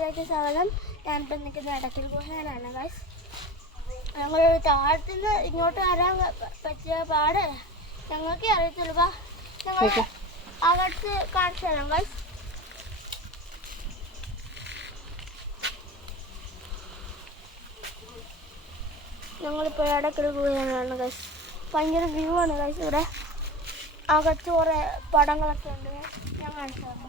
വീഡിയോയിലേക്ക് സ്വാഗതം. ഞാനിപ്പോൾ നിൽക്കുന്ന ഇടയ്ക്കൽ ഗുഹയിലാണ് ഗൈസ്. ഞങ്ങൾ താഴത്തുനിന്ന് ഇങ്ങോട്ട് വരാൻ പറ്റിയ പാട് ഞങ്ങൾക്ക് അറിയത്തില്ല. ഞങ്ങൾ അകത്ത് കാണിച്ചു തരാം ഗൈസ്. ഞങ്ങളിപ്പോൾ ഇടയ്ക്കൽ ഗുഹയിലാണ് ഗൈസ്. ഭയങ്കര വ്യൂ ആണ് ഗൈസ്. ഇവിടെ അകത്ത് കുറേ പടങ്ങളൊക്കെ ഉണ്ട്. ഞാൻ കാണിച്ചു തരാം.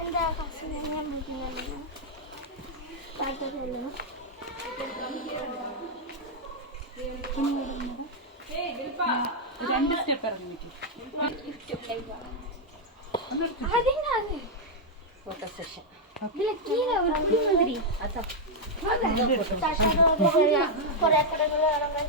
എൻ്റെ കസിനെ ഞാൻ വിളിക്കുന്നുണ്ട്. താല്പര്യമില്ല രണ്ട് സ്റ്റെപ്പ് ഇറങ്ങി ഫോട്ടോ സെഷൻ കുറേ കടകൾ ഇറങ്ങാൻ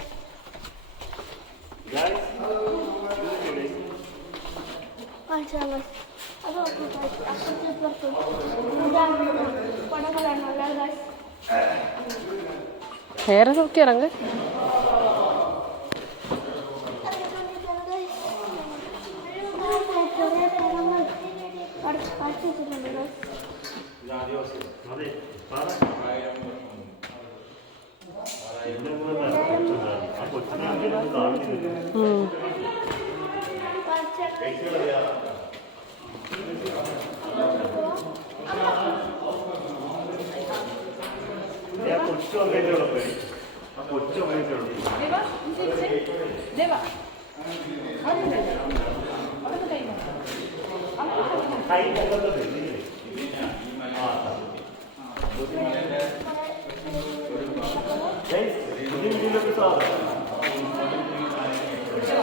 വേറെ നോക്കി ഇറങ്ങ്.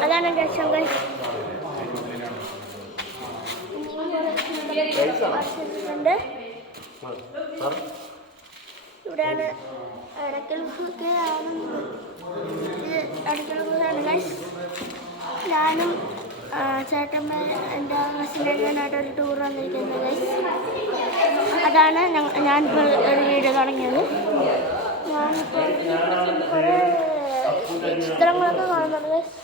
അതാണ് ലക്ഷ്യം ഗൈസ്. ഇവിടെയാണ് ഇടയ്ക്കൽ ഗുഹയാണ്. ഇടയ്ക്കൽ ഗുഹയാണ് ഗൈസ്. ഞാനും ചേട്ടന്മാർ എൻ്റെ കസിനായിട്ടൊരു ടൂർ വന്നിരിക്കുന്നത് ഗൈസ്. അതാണ് ഞാനിപ്പോൾ ഒരു വീഡിയോ തുടങ്ങിയത്. ഞാനിപ്പോൾ കുറേ ചിത്രങ്ങളൊക്കെ കാണുന്നുണ്ട് ഗൈസ്.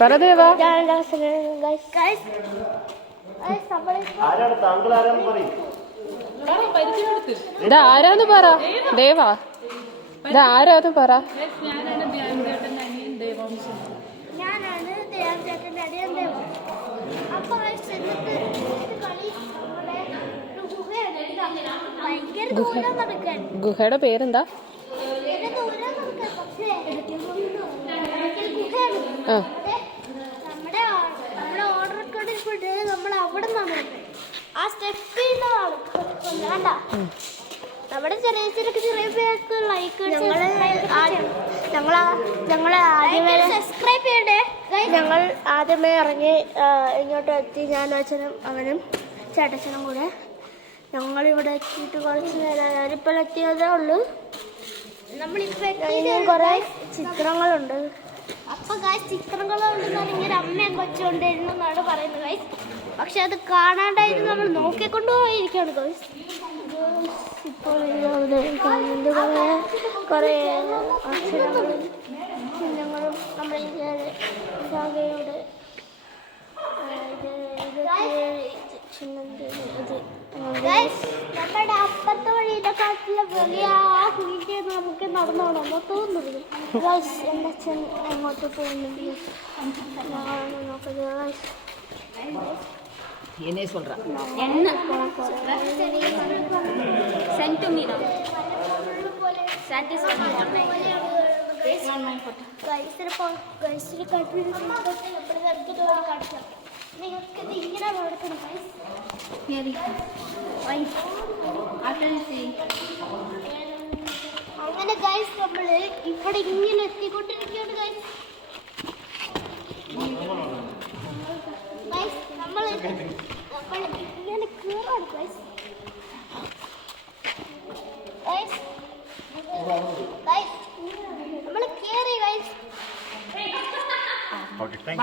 പറദേവാ ഇതാരാന്ന് പറ. ദേവാ ഇതാരാന്ന് പറ. ഞാനാണ് ധ്യാൻചേട്ടൻ്റെ അനിയൻ ദേവാംശം. ഞാനാണ് ധ്യാൻചേട്ടൻ്റെ അനിയൻ ദേവ. അപ്പൊ ഭയങ്കര ദൂരം നടക്കാൻ. ഗുഹയുടെ പേരെന്താ? നമ്മുടെ ഓർഡർ റെക്കോർഡ് നമ്മൾ അവിടെ നിന്നാണ് ആ സ്റ്റെപ്പ് കണ്ട. നമ്മുടെ ചെറിയ പേർക്ക് ലൈക്ക് സബ്സ്ക്രൈബ് ചെയ്യണ്ടേ. ഞങ്ങൾ ആദ്യമേ ഇറങ്ങി ഇങ്ങോട്ട് എത്തി. ഞാനും അച്ഛനും അവനും ചേട്ടച്ചനും കൂടെ. ഞങ്ങളിവിടെ എത്തിയിട്ട് കുറച്ച് നേരം ഇപ്പോൾ എത്തിയതേ ഉള്ളൂ. നമ്മളിപ്പോൾ കുറേ ചിത്രങ്ങളുണ്ട്. അപ്പൊ ഗൈസ് ചിത്രങ്ങളുണ്ടെന്നാണ് ഇങ്ങനെ അമ്മയും കൊച്ചുകൊണ്ടിരുന്നു എന്നാണ് പറയുന്നത് ഗൈസ്. പക്ഷെ അത് കാണാണ്ടായിട്ട് നമ്മൾ നോക്കിക്കൊണ്ടുപോയിരിക്കുകയാണ് ഗൈസ്. ഇപ്പോൾ കുറേ അക്ഷരങ്ങളും ചിഹ്നങ്ങളും നമ്മുടെ ശാഖയുടെ നമ്മുടെ അപ്പത്തെ വഴിയുടെ കാട്ടിലെ വലിയ കുഴിക്ക് നമുക്ക് നടന്നോണം തോന്നുന്നു ഗൈസ്. എൻ്റെ അച്ഛൻ എങ്ങോട്ട് പോകുന്നുണ്ട് നോക്കുന്നത് ഗൈസ്. என்ன சொல்றா என்ன send to me now satisfy this one my photo guys रे काटने से अपने घर के दो काट നിങ്ങൾക്ക് ഇത് ഇങ്ങനെ കൊടുക്കണം ഗൈസ്. അങ്ങനെ ഗൈസ് നമ്മൾ ഇവിടെ ഇങ്ങനെ എത്തിക്കൊണ്ടിരിക്കുകയാണ് ഗൈസ്. നമ്മൾ ഇങ്ങനെ കയറാണ് ഗൈസ്. നമ്മൾ കയറി guys. Okay, thank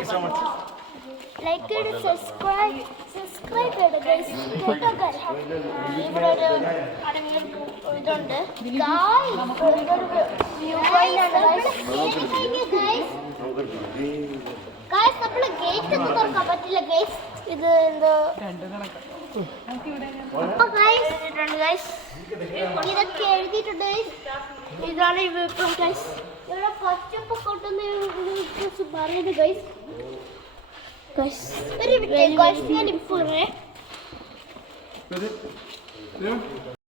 you so much. Like and subscribe subscribe ചെയ്ത് ഗൈസ്. ഇവിടെ ഒരു അടങ്ങിയ ഇതുണ്ട് ഗൈസ്. നമ്മള് ഗേറ്റ് ഒന്നും തുറക്കാൻ പറ്റില്ല ഗൈസ്. ഇത് എന്തോ ഗൈസ് ഇതൊക്കെ എഴുതിയിട്ടുണ്ട് ഗൈസ്. ഇതാണ് ഇപ്പം ഗൈസ്. ഇവിടെ പച്ചപ്പ് കൊണ്ടുവന്ന് പറയുന്നത് ഗൈസ്. ഒരു മിനിറ്റ് ഗൈസ്, ഞാൻ ഇപ്പോൾ